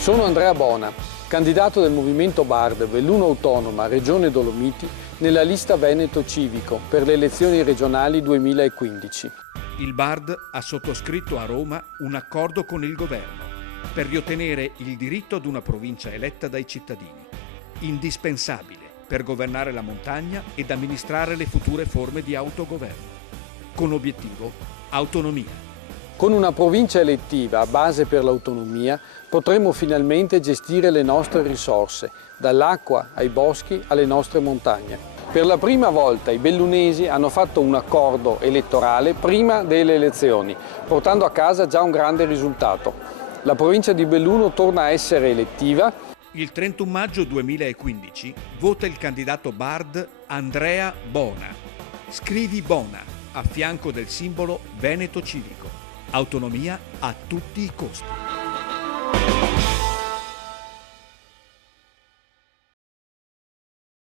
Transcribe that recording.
Sono Andrea Bona, candidato del movimento BARD Belluno Autonoma Regione Dolomiti nella lista Veneto Civico per le elezioni regionali 2015. Il BARD ha sottoscritto a Roma un accordo con il governo per riottenere il diritto ad una provincia eletta dai cittadini, indispensabile per governare la montagna ed amministrare le future forme di autogoverno, con obiettivo autonomia. Con una provincia elettiva a base per l'autonomia potremo finalmente gestire le nostre risorse, dall'acqua ai boschi alle nostre montagne. Per la prima volta i bellunesi hanno fatto un accordo elettorale prima delle elezioni, portando a casa già un grande risultato. La provincia di Belluno torna a essere elettiva. Il 31 maggio 2015 vota il candidato BARD Andrea Bona. Scrivi Bona a fianco del simbolo Veneto Civico. Autonomia a tutti i costi.